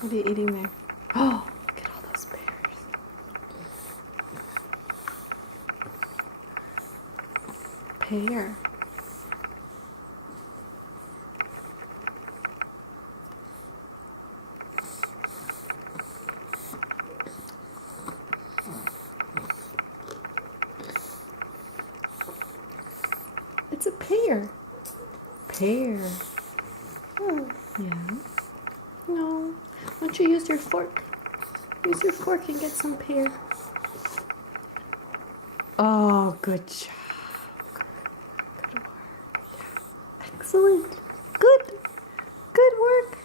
What are you eating there? Oh, look at all those pears. Pear. It's a pear. Pear. Yeah. No. Why don't you use your fork? Use your fork and get some pear. Oh, good job. Good work. Yeah. Excellent. Good. Good work.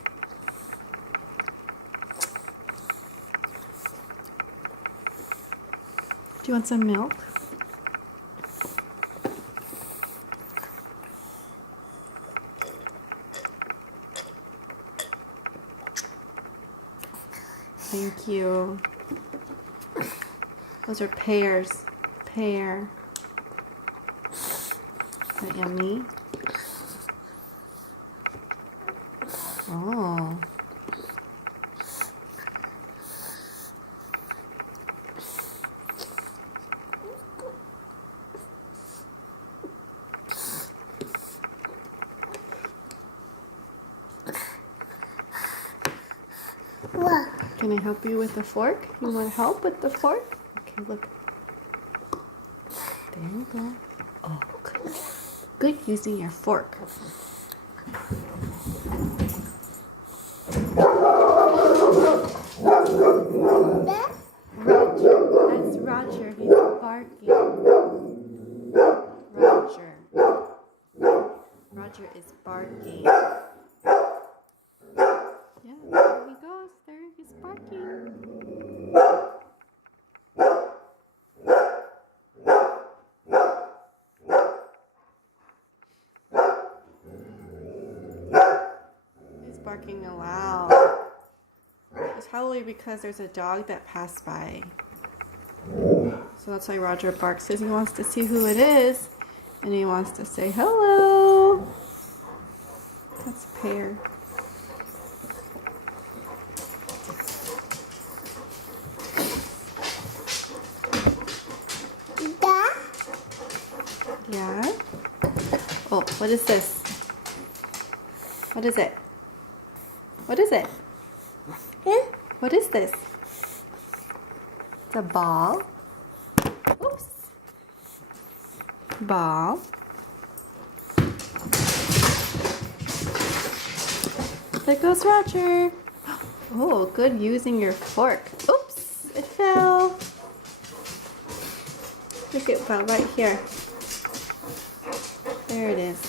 Do you want some milk? Thank you. Those are pears. Pear. Is that yummy? Oh. What? Can I help you with the fork? You want help with the fork? Okay, look. There you go. Oh, good. Good using your fork. Roger. That's Roger. He's barking. Roger. Roger is barking. Yeah, there he goes. There he's barking. He's barking aloud. It's probably because there's a dog that passed by. So that's why Roger barks, because he wants to see who it is. And he wants to say hello. That's a pear. Dad? Yeah? Oh, what is this? What is it? What is it? Huh? What is this? It's a ball. Oops. Ball. There goes Roger. Oh, good using your fork. Oops, it fell. Look, it fell right here. There it is.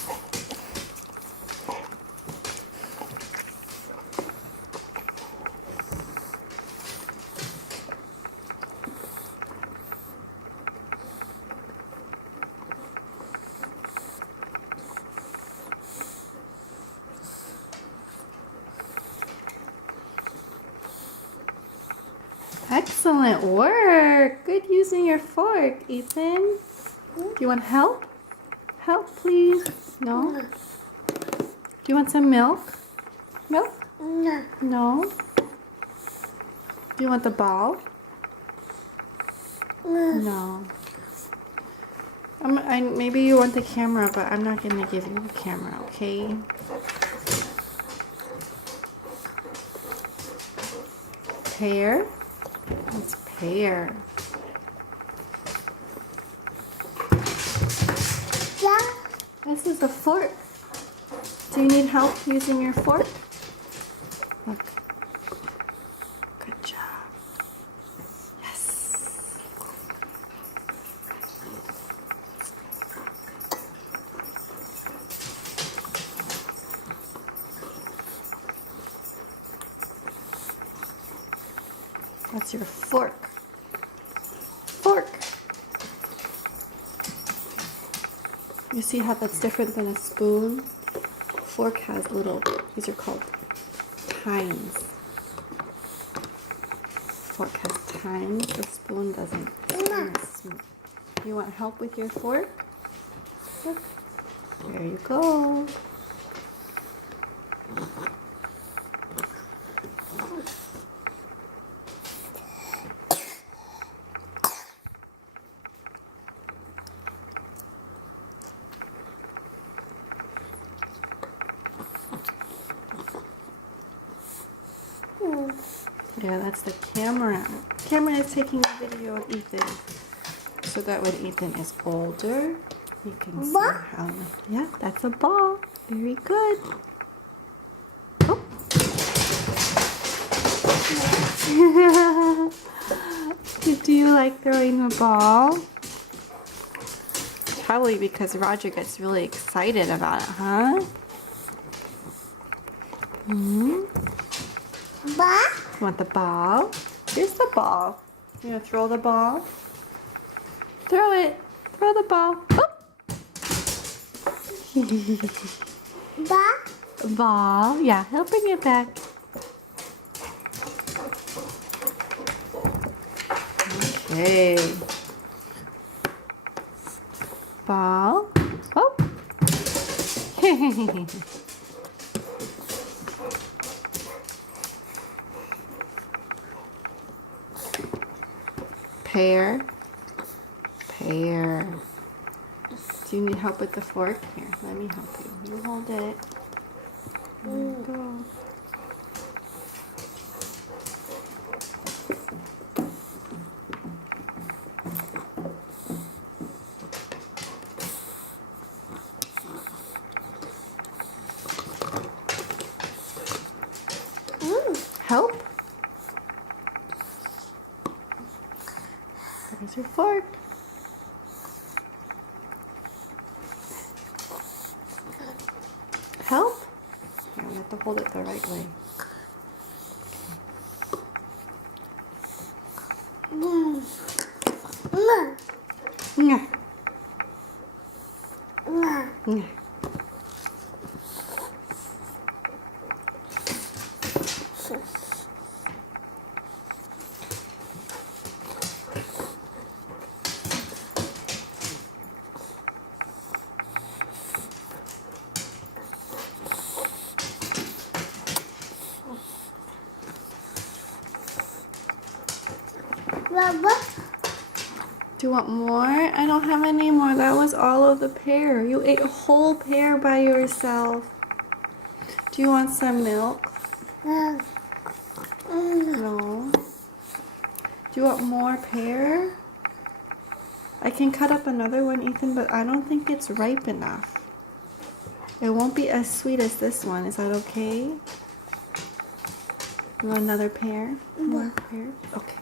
Excellent work. Good using your fork, Ethan. Do you want help? Help, please. No? Do you want some milk? Milk? No. No? Do you want the ball? No. Maybe you want the camera, but I'm not going to give you the camera, okay? Pear? It's pear. Yeah. This is a fork. Do you need help using your fork? Look. Good job. Yes. That's your fork. Fork. You see how that's different than a spoon? Fork has little, these are called tines. Fork has tines, the spoon doesn't. You want help with your fork? Look. There you go. Yeah, that's the camera. Camera is taking a video of Ethan. So that when Ethan is older, you can see Ball? how. Yeah, that's a ball. Very good. Oh. Do you like throwing a ball? Probably because Roger gets really excited about it, huh? Ball? You want the ball? Here's the ball. You gonna throw the ball? Throw it. Throw the ball. Oh. Ball? Ball. Yeah, he'll bring it back. Okay. Ball. Oh. Pear. Pear. Do you need help with the fork? Here, let me help you. You hold it. There you go. Help? There's your fork. Help? Here, we have to hold it the right way. Nyah. Nyah. Rubber? Do you want more? I don't have any more. That was all of the pear. You ate a whole pear by yourself. Do you want some milk? No. Do you want more pear? I can cut up another one, Ethan, but I don't think it's ripe enough. It won't be as sweet as this one. Is that okay? You want another pear? More pear? Okay.